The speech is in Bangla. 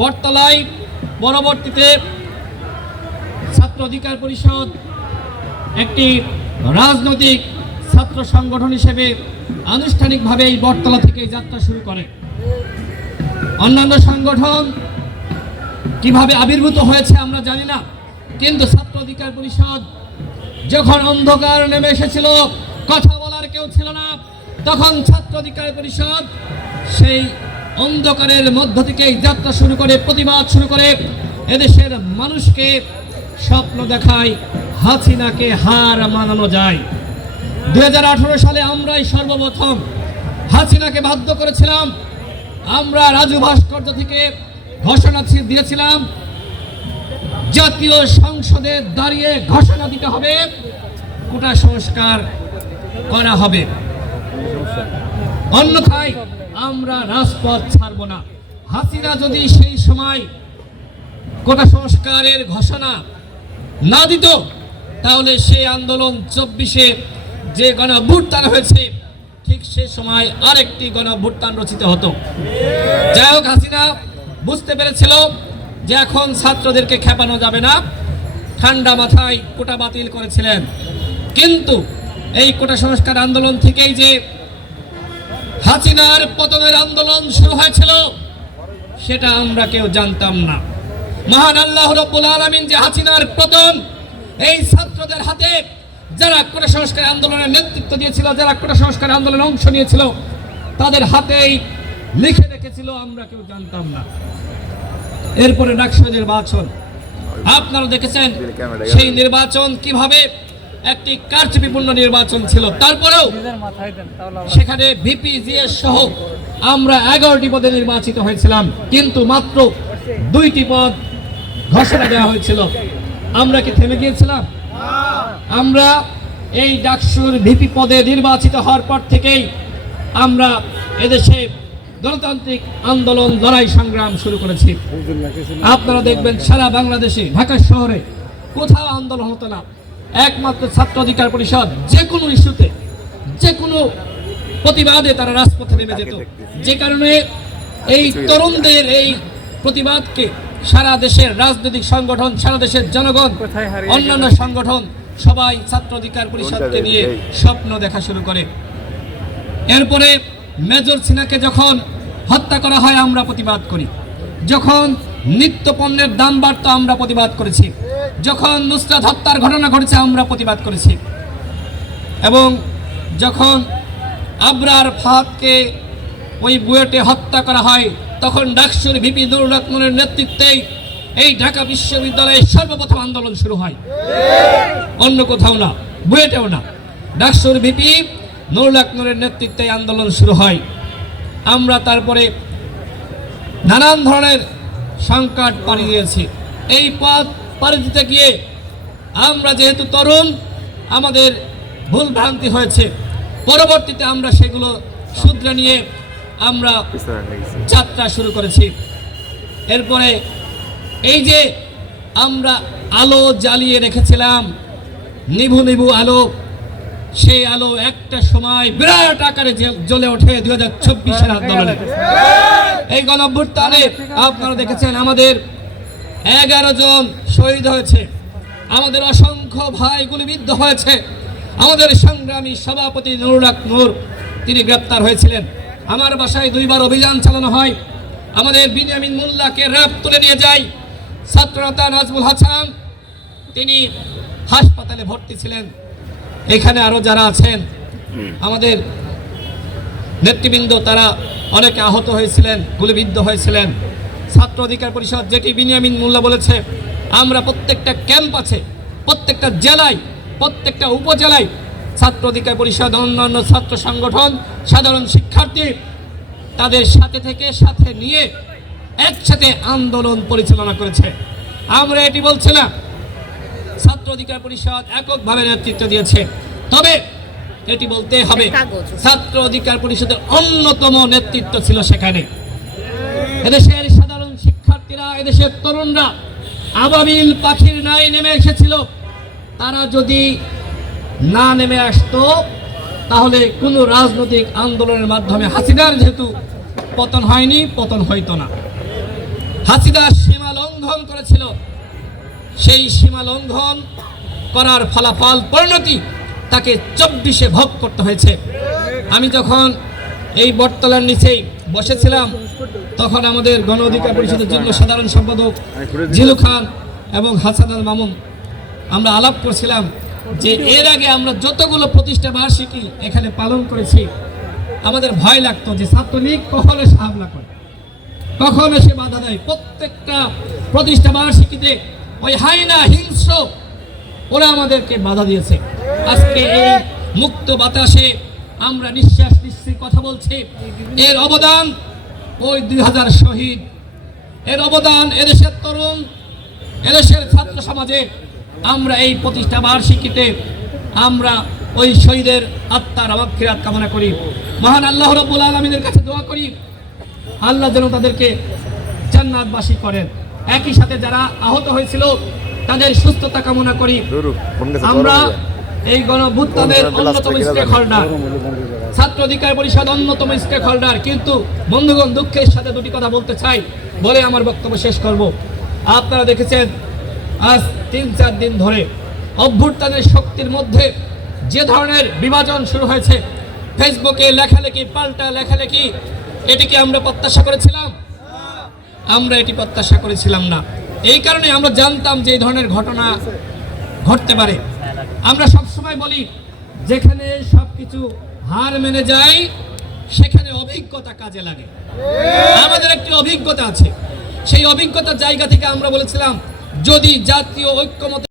বটতলায় পরবর্তীতে ছাত্র অধিকার পরিষদ একটি রাজনৈতিক ছাত্র সংগঠন হিসেবে আনুষ্ঠানিকভাবে এই বটতলা থেকে যাত্রা শুরু করে। অন্যান্য সংগঠন কিভাবে আবির্ভূত হয়েছে আমরা জানি না, কিন্তু ছাত্র অধিকার পরিষদ যখন অন্ধকার নেমে এসেছিল, কথা বলার কেউ ছিল না, তখন ছাত্র অধিকার পরিষদ সেই অন্ধকারের মধ্য থেকেই যাত্রা শুরু করে, প্রতিবাদ শুরু করে, এদেশের মানুষকে স্বপ্ন দেখায় হাসিনাকে হার মানানো যায়। 2018 সালে আমরাই সর্বপ্রথম হাসিনাকে বাধ্য করেছিলাম। আমরা রাজু ভাস্কর্য থেকে ঘোষণা দিয়েছিলাম, জাতীয় সংসদে দাঁড়িয়ে ঘোষণা দিতে হবে, কোটা সংস্কার করা হবে, অন্যথায় আমরা রাজপথ ছাড়ব না। হাসিনা যদি সেই সময় কোটা সংস্কারের ঘোষণা না দিত, তাহলে সেই আন্দোলন 24-এ যে গণঅভ্যুত্থান হয়েছে, ঠিক সে সময় আরেকটি গণঅভ্যুত্থান রচিত হতো। যাই হোক, হাসিনা বুঝতে পেরেছিল যে এখন ছাত্রদেরকে খেপানো যাবে না, ঠান্ডা মাথায় কোটা বাতিল করেছিলেন। কিন্তু এই কোটা সংস্কার আন্দোলন থেকেই যে হাসিনার পতনের আন্দোলন শুরু হয়েছিল, সেটা আমরা কেউ জানতাম না। মহান আল্লাহ রাব্বুল আলামিন যে হাসিনার পতন এই ছাত্রদের হাতে, যারা কোটা সংস্কার আন্দোলনের নেতৃত্ব দিয়েছিল, যারা কোটা সংস্কার আন্দোলনে অংশ নিয়েছিল, তাদের হাতেই লিখে রেখেছিল, আমরা কেউ জানতাম না। এরপরে ডাকসু নির্বাচন আপনারা দেখেছেন, সেই নির্বাচন কিভাবে একটি কারচুপিপূর্ণ নির্বাচন ছিল। তারপরেও সেখানে ভিপি জিএস সহ আমরা 11টি পদে নির্বাচিত হয়েছিলাম, কিন্তু মাত্র 2টি পদ ঘোষণা দেওয়া হয়েছিল। আমরা কি থেমে গিয়েছিলাম? আমরা এই ডাকসুর ভিপি পদে নির্বাচিত হওয়ার পর থেকেই আমরা এদেশে গণতান্ত্রিক আন্দোলন, লড়াই, সংগ্রাম শুরু করেছি। আপনারা দেখবেন সারা বাংলাদেশে, ঢাকা শহরে কোথাও আন্দোলন হতো না, একমাত্র ছাত্র অধিকার পরিষদ যে কোনো ইস্যুতে, যে কোনো প্রতিবাদে তারা রাজপথে নেমে যেত। যে কারণে এই তরুণদের এই প্রতিবাদকে সারা দেশের রাজনৈতিক সংগঠন, সারা দেশের জনগণ, অন্যান্য সংগঠন সবাই ছাত্র অধিকার পরিষদকে নিয়ে স্বপ্ন দেখা শুরু করে। এরপরে মেজর সিনহাকে যখন হত্যা করা হয়, আমরা প্রতিবাদ করি। যখন নিত্য পণ্যের দাম বাড়তো, আমরা প্রতিবাদ করেছি। যখন নুসরাত হত্যার ঘটনা ঘটেছে, আমরা প্রতিবাদ করেছি। এবং যখন আবরার ফাহাদকে ওই বুয়েটে হত্যা করা হয়, তখন ডাকসুর ভিপি নুরুল হক নূরের নেতৃত্বেই এই ঢাকা বিশ্ববিদ্যালয়ে সর্বপ্রথম আন্দোলন শুরু হয়। অন্য কোথাও না, বুয়েটেও না, ডাকসুর ভিপি নুরুল হক নূরের নেতৃত্বে আন্দোলন শুরু হয়। আমরা তারপরে নানান ধরনের সংকট পাড়ি দিয়েছি। এই পথ পাড়ি দিতে গিয়ে আমরা যেহেতু তরুণ, আমাদের ভুল ভ্রান্তি হয়েছে। পরবর্তীতে আমরা সেগুলো শুধরে নিয়ে আমরা যাত্রা শুরু করেছি। এরপরে এই যে আমরা আলো জ্বালিয়ে রেখেছিলাম, নিভু নিভু আলো, সেই আলো একটা সময় বিরাট আকারে জ্বলে ওঠে 2024-এর আন্দোলনে। এই গণঅভ্যুত্থানে আপনারা দেখেছেন আমাদের 11 জন শহীদ হয়েছে, আমাদের অসংখ্য ভাই গুলিবিদ্ধ হয়েছে। আমাদের সংগ্রামী সভাপতি নুরুল হক নূর, তিনি গ্রেপ্তার হয়েছিলেন। আমার বাসায় 2 বার অভিযান চালানো হয়। আমাদের বিনিয়ামিন মোল্লাকে র্যাব তুলে নিয়ে যায়। ছাত্রনেতা নাজমুল হাসান, তিনি হাসপাতালে ভর্তি ছিলেন। এখানে আরো যারা আছেন আমাদের নেতৃবৃন্দ, তারা অনেকে আহত হয়েছিলেন, গুলিবিদ্ধ হয়েছিলেন। ছাত্র অধিকার পরিষদ, যেটি বিনিয়ামিন মোল্লা বলেছে, আমরা প্রত্যেকটা ক্যাম্প আছে, প্রত্যেকটা জেলায়, প্রত্যেকটা উপজেলায় ছাত্র অধিকার পরিষদ, অন্যান্য ছাত্র সংগঠন, সাধারণ শিক্ষার্থী, তাদের সাথে থেকে, সাথে নিয়ে একসাথে আন্দোলন পরিচালনা করেছে। আমরা এটি বলছি না ছাত্র অধিকার পরিষদ এককভাবে নেতৃত্ব দিয়েছে, তবে এটি বলতে হবে ছাত্র অধিকার পরিষদের অন্যতম নেতৃত্ব ছিল সেখানে। এদেশের সাধারণ শিক্ষার্থীরা, এদেশের তরুণরা আবাবিল পাখির ন্যায় নেমে এসেছিল। তারা যদি না নেমে আসতো, তাহলে কোনো রাজনৈতিক আন্দোলনের মাধ্যমে হাসিনার যেহেতু পতন হয়নি, পতন হইতো না। হাসিনা সীমা লঙ্ঘন করেছিল, সেই সীমা লঙ্ঘন করার ফলাফল পরিণতি তাকে 24-এ ভোগ করতে হয়েছে। আমি যখন এই বটতলার নিচেই বসেছিলাম তখন আমাদের গণ অধিকার পরিষদের যুগ্ম সাধারণ সম্পাদক জিলু খান এবং হাসান আল মামুন আমরা আলাপ করছিলাম যে এর আগে আমরা যতগুলো প্রতিষ্ঠা বার্ষিকী এখানে পালন করেছি আমাদের ভয় লাগতো যে ছাত্রলীগ কখনো এসে হামলা করে, কখন এসে বাধা দেয়। প্রত্যেকটা প্রতিষ্ঠা বার্ষিকীতে ওই হাইনা হিংস্র ওরা আমাদেরকে বাধা দিয়েছে। আজকে এই মুক্ত বাতাসে আমরা নিঃশ্বাস নিচ্ছি, কথা বলছি, এর অবদান ওই 2000 শহীদ, এর অবদান এদেশের তরুণ, এদেশের ছাত্র সমাজে। আমরা এই প্রতিষ্ঠা বার্ষিকীতে আমরা ওই শহীদের আত্মার মাগফিরাত কামনা করি, মহান আল্লাহ রাব্বুল আলামিনের কাছে দোয়া করি আল্লাহ যেন তাদেরকে জান্নাতবাসী করেন। একই সাথে যারা আহত হয়েছিল তাদের সুস্থতা কামনা করি। আমরা এই গণঅভ্যুত্থানের অন্যতম স্টেক হোল্ডার, ছাত্র অধিকার পরিষদ অন্যতম স্টেক হোল্ডার। কিন্তু বন্ধুগণ, দুঃখের সাথে দুটি কথা বলতে চাই, বলে আমার বক্তব্য শেষ করব। আপনারা দেখেছেন আজ 3-4 দিন ধরে অভ্যুত্থানের শক্তির মধ্যে যে ধরনের বিভাজন শুরু হয়েছে, ফেসবুকে লেখালেখি, পাল্টা লেখালেখি, এটিকে আমরা প্রত্যাশা করেছিলাম? আমরা এটি প্রত্যাশা করেছিলাম না। এই কারণে আমরা জানতাম যে এই ধরনের ঘটনা ঘটতে পারে। আমরা সবসময় বলি যেখানে সবকিছু হার মেনে যায় সেখানে অভিজ্ঞতা কাজে লাগে। আমাদের একটি অভিজ্ঞতা আছে, সেই অভিজ্ঞতার জায়গা থেকে আমরা বলেছিলাম যদি জাতীয় ঐক্যমত